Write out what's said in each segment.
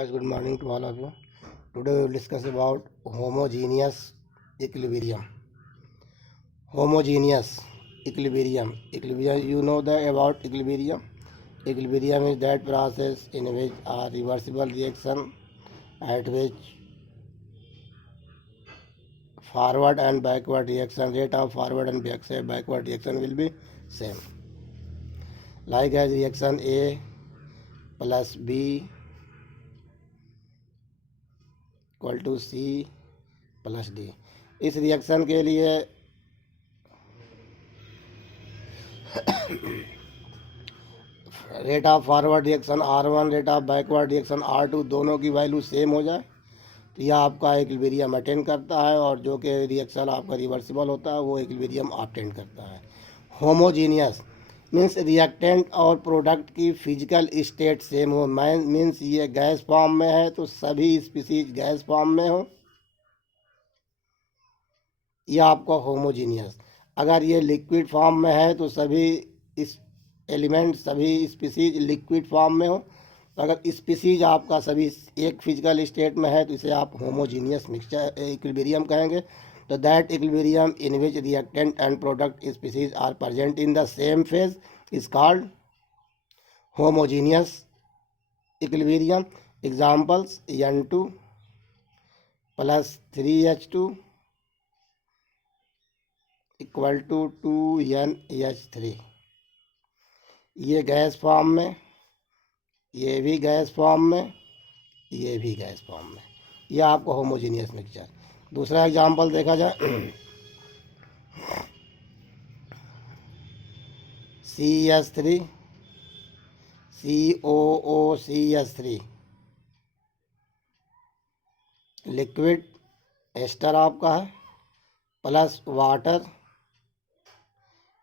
Guys, good morning to all of you. Today we will discuss about homogeneous equilibrium. Homogeneous equilibrium. Equilibrium. You know the about equilibrium. Equilibrium is that process in which a reversible reaction at which forward and backward reaction rate of forward and backward reaction will be same. Like as reaction A plus B equal to C plus D. इस reaction के लिए rate of forward reaction R1, rate of backward reaction R2 दोनों की value same हो जाए तो यह आपका इक्विलिब्रियम अटेन करता है, और जो कि रिएक्शन आपका रिवर्सिबल होता है वो इक्विलिब्रियम अटेन करता है. होमोजीनियस मीन्स रिएक्टेंट और प्रोडक्ट की फिजिकल स्टेट सेम हो. मीन्स ये गैस फॉर्म में है तो सभी स्पीसीज गैस फॉर्म में हो, यह आपका होमोजीनियस. अगर ये लिक्विड फॉर्म में है तो सभी इस एलिमेंट सभी स्पीसीज लिक्विड फॉर्म में हो. तो अगर स्पीसीज आपका सभी एक फिजिकल स्टेट में है तो इसे आप होमोजीनियस मिक्सचर इक्विलिब्रियम कहेंगे. तो that equilibrium in which reactant and product species are present in the same phase is called homogeneous equilibrium. Examples N2 plus 3H2 equal to 2NH3. ये गैस फॉर्म में, ये भी गैस फॉर्म में, ये भी gas form में. यह आपको होमोजीनियस मिक्सचर. दूसरा एग्जांपल देखा जाए CH3 COOCH3 लिक्विड एस्टर आपका है प्लस वाटर,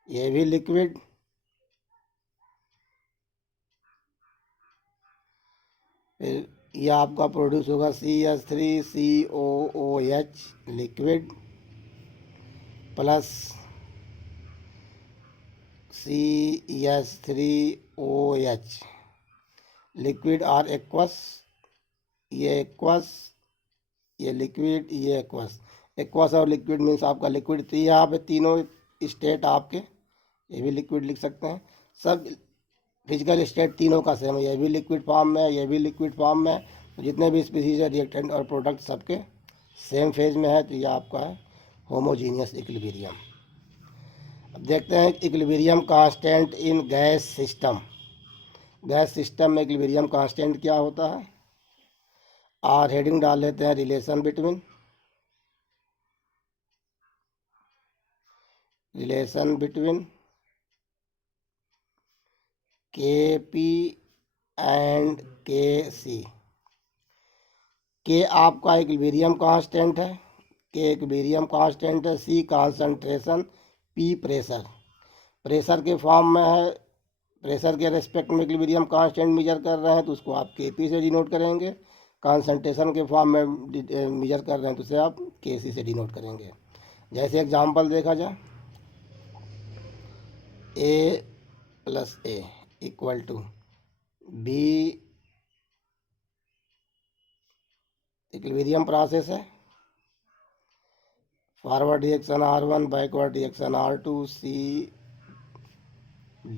ये भी लिक्विड. फिर ये आपका प्रोड्यूस होगा CH3COOH liquid plus CH3OH liquid और एक्वस. ये एक्वस, ये लिक्विड, ये एक्वस. एक्वस और लिक्विड मीन्स आपका लिक्विड. तो यहाँ पे तीनों स्टेट आपके, ये भी लिक्विड लिख सकते हैं. सब फिजिकल स्टेट तीनों का सेम है. ये भी लिक्विड फॉर्म में है, ये भी लिक्विड फॉर्म में है. तो जितने भी स्पीसीज है रिएक्टेंट और प्रोडक्ट सबके सेम फेज में है. तो ये आपका है होमोजीनियस इक्विलिब्रियम. अब देखते हैं equilibrium constant in gas system. Gas system में इक्विलिब्रियम कांस्टेंट क्या होता है. और हेडिंग डाल लेते हैं relation between KP and KC. के आपका इक्विलिब्रियम कांस्टेंट है, के इक्विलिब्रियम कांस्टेंट है. C concentration, P pressure. Pressure के फॉर्म में है, प्रेशर के रेस्पेक्ट में इक्विलिब्रियम कांस्टेंट मेजर कर रहे हैं तो उसको आप KP से डिनोट करेंगे. कॉन्सेंट्रेशन के फॉर्म में मेजर कर रहे हैं तो उसे आप KC से डिनोट करेंगे. जैसे एग्जांपल देखा जाए A plus A equal to B. Equilibrium process है. Forward reaction R1, backward reaction R2, C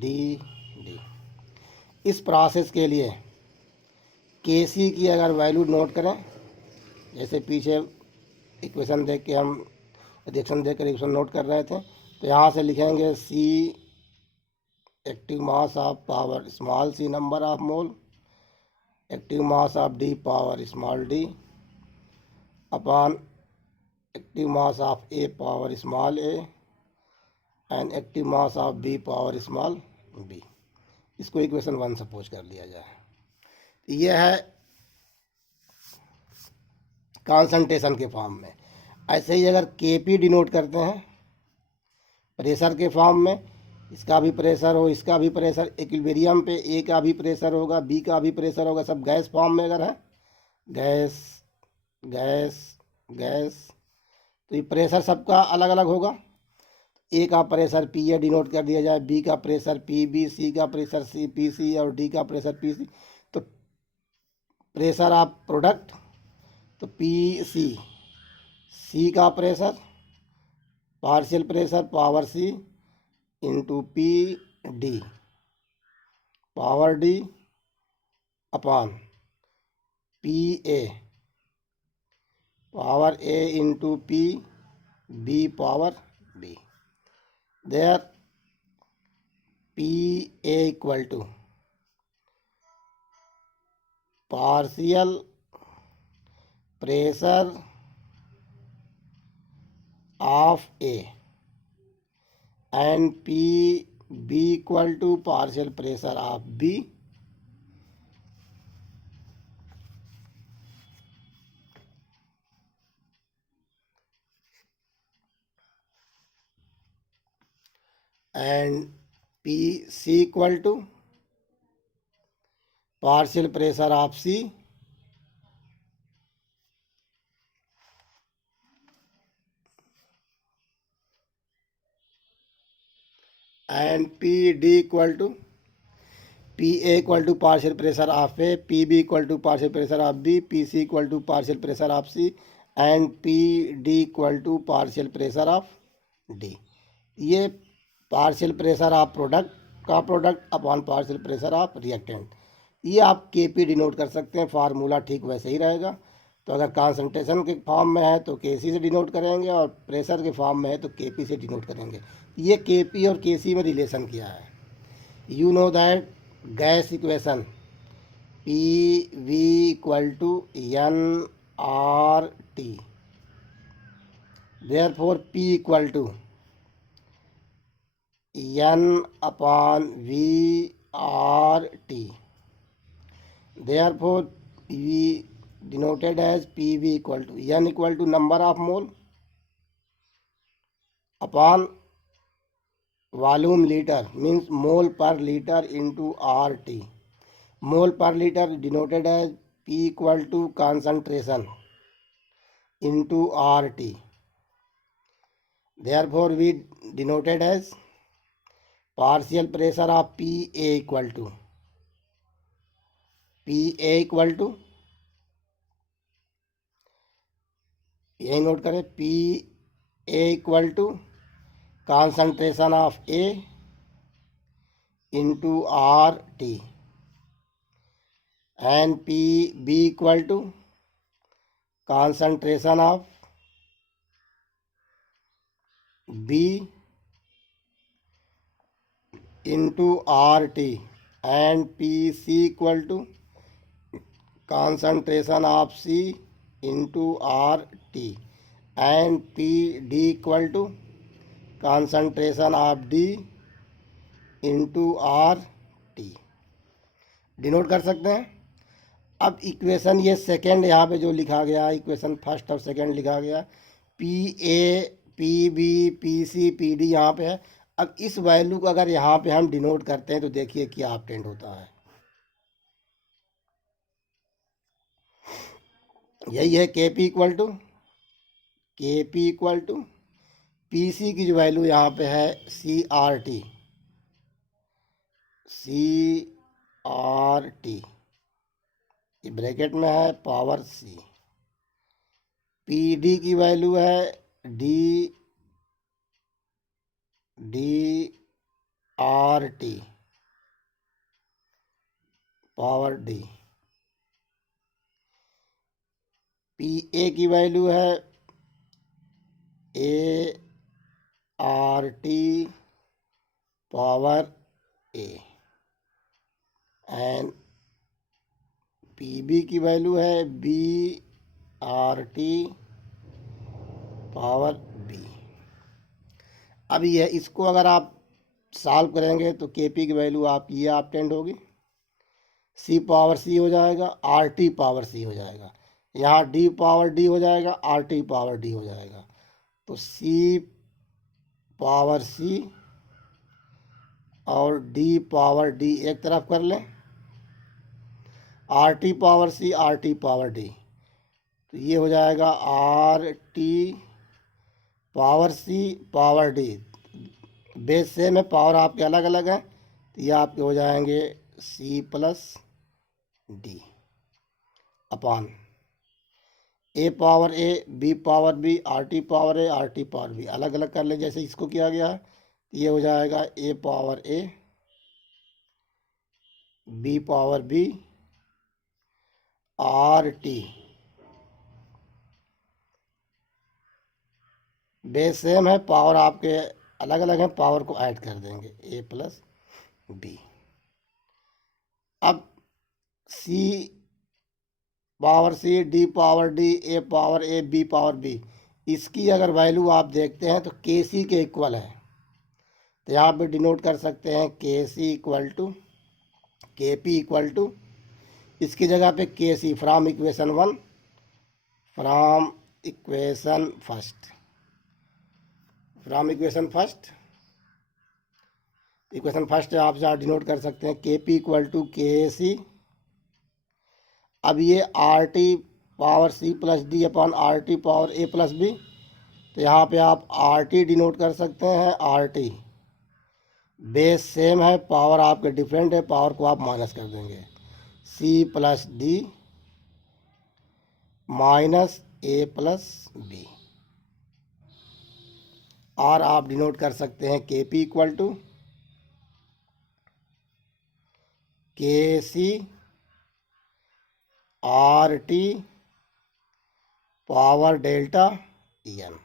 D. इस प्रोसेस के लिए KC की अगर वैल्यू नोट करें, जैसे पीछे इक्वेशन देख के हम रिएक्शन देख कर इक्वेशन नोट कर रहे थे, तो यहाँ से लिखेंगे C active mass of power small c number of mole, active mass of D power small d upon active mass of A power small a and active mass of B power small b. इसको equation 1 suppose कर लिया जाए. यह है concentration के form में. ऐसे ही अगर KP डिनोट करते हैं प्रेशर के फॉर्म में, इसका भी प्रेशर हो, इसका भी प्रेशर, इक्विलिब्रियम पे A का भी प्रेशर होगा, B का भी प्रेशर होगा, सब गैस फॉर्म में अगर है, गैस गैस गैस, तो ये प्रेशर सबका अलग अलग होगा. A का प्रेशर PA डिनोट कर दिया जाए, B का प्रेशर PB, C का प्रेशर PC और D का प्रेशर PC. तो प्रेशर ऑफ प्रोडक्ट, तो पी सी, सी का pressure, partial pressure power C into P D, power D upon P A, power A into P B power B. There P A equal to partial pressure of A and P B equal to partial pressure of B, and PC equal to partial pressure of C and PD equal to PA equal to partial pressure of A, PB equal to partial pressure of B, PC equal to partial pressure of C and PD equal to partial pressure of D। ये partial pressure of product का product upon partial pressure of reactant, ये आप KP denote कर सकते हैं। Formula ठीक वैसे ही रहेगा। तो अगर कॉन्सेंट्रेशन के फॉर्म में है तो केसी से डिनोट करेंगे और प्रेशर के फॉर्म में है तो केपी से डिनोट करेंगे। ये केपी और केसी में रिलेशन किया है। You know that gas equation P V equal to N R T, therefore P equal to N upon V R T, therefore PV denoted as PV equal to N equal to number of mole upon volume liter, means mole per liter into RT. Mole per liter denoted as P equal to concentration into RT. Therefore we denoted as partial pressure of PA equal to PA equal to, यही नोट करें, P A equal to concentration of A into R T and P B equal to concentration of B into R T and P C equal to concentration of C into R T and P D equal to concentration of D into R T denote कर सकते हैं। अब equation ये second यहाँ पे जो लिखा गया, इक्वेशन फर्स्ट और सेकेंड लिखा गया, P A P B P C P D यहाँ पे है। अब इस वैल्यू को अगर यहाँ पे हम डिनोट करते हैं तो देखिए क्या ऑब्टेंड होता है। यही है K P equal to P C की जो वैल्यू यहाँ पे है सी आर टी ये ब्रैकेट में है पावर सी, पी डी की वैल्यू है D R T power D, P A की वैल्यू है A R T power A and P B की वैल्यू है B R T power B. अब ये इसको अगर आप सॉल्व करेंगे तो के पी की वैल्यू आपकी ये ऑब्टेंड होगी, सी पावर सी हो जाएगा, आर टी पावर सी हो जाएगा, यहाँ डी पावर डी हो जाएगा, आर टी पावर डी हो जाएगा। तो सी पावर सी और डी पावर डी एक तरफ कर लें, R T power C R T power D, तो ये हो जाएगा R T power C power D. Base same है, पावर आपके अलग अलग है, तो ये आपके हो जाएंगे C plus D. Upon A power A, B power B, R T power A, R T power B. अलग अलग कर ले जैसे इसको किया गया है, ये हो जाएगा A power A, B power B, R T. Base same है, पावर आपके अलग अलग हैं, पावर को ऐड कर देंगे ए प्लस बी। अब सी power C, D power D, A power A, B power B, इसकी अगर वैल्यू आप देखते हैं तो के सी के इक्वल है। तो यहाँ पे डिनोट कर सकते हैं K C equal to K P equal to, इसकी जगह पे K C from equation 1, from equation first, from equation first, equation first आप जहाँ डिनोट कर सकते हैं के P equal to K C. अब ये R T power C plus D upon R T power A plus B, तो यहाँ पे आप आर टी डिनोट कर सकते हैं आर टी। बेस सेम है, पावर आपके डिफरेंट है, पावर को आप माइनस कर देंगे, सी प्लस डी माइनस ए प्लस बी। और आप डिनोट कर सकते हैं के P equal to K C R T power delta N.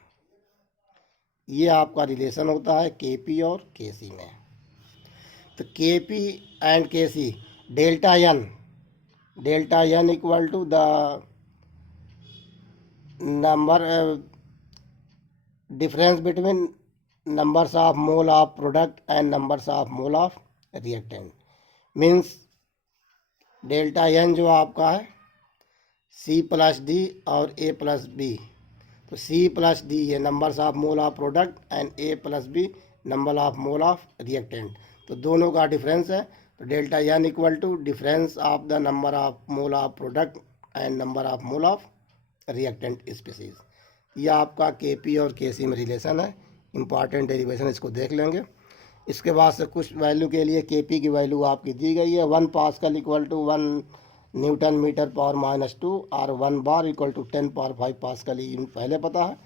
ये आपका रिलेशन होता है के पी और के सी में। तो के P and K C, delta N equal to the number difference between numbers of mole of product and numbers of mole of reactant. Means delta n जो आपका है सी प्लस डी और ए प्लस बी, तो सी प्लस डी ये numbers of mole of product and A plus B number of mole of reactant, तो दोनों का difference है। तो delta N equal to difference of the number of mole of product and number of mole of reactant species. ये आपका के P और के सी में रिलेशन है, इंपॉर्टेंट डेरिवेशन इसको देख लेंगे। इसके बाद से कुछ वैल्यू के लिए के पी की वैल्यू आपकी दी गई है, 1 pascal equal to 1 newton metre power -2 और 1 bar equal to 10 power 5 pascal, ये पहले पता है।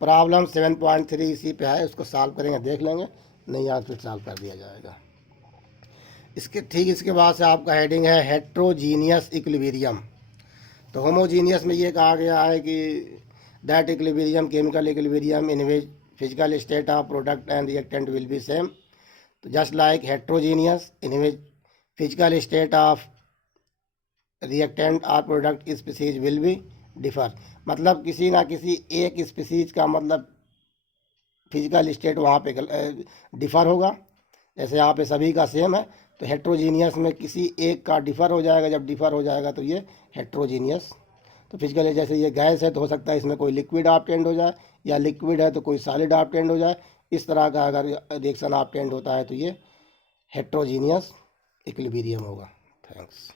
प्रॉब्लम 7.3 इसी पे है, उसको सॉल्व करेंगे, देख लेंगे, नहीं याद फिर सॉल्व कर दिया जाएगा। इसके बाद से आपका हेडिंग है हेट्रोजीनियस इक्विलिब्रियम। तो होमोजीनियस में ये कहा गया है कि that equilibrium chemical equilibrium in which physical state of product and reactant will be same, तो just like heterogeneous in which physical state of reactant और product species will be differ. मतलब किसी ना किसी एक स्पीसीज का मतलब फिजिकल स्टेट वहाँ पे डिफर होगा। जैसे यहाँ पे सभी का सेम है, तो हेट्रोजीनियस में किसी एक का डिफर हो जाएगा, जब डिफर हो जाएगा तो ये हेट्रोजीनियस। तो फिजिकली जैसे ये गैस है तो हो सकता है इसमें कोई लिक्विड ऑब्टेंड हो जाए, या लिक्विड है तो कोई सॉलिड ऑब्टेंड हो जाए। इस तरह का अगर रिएक्शन ऑब्टेंड होता है तो ये हेट्रोजीनियस इक्विलिब्रियम होगा। थैंक्स।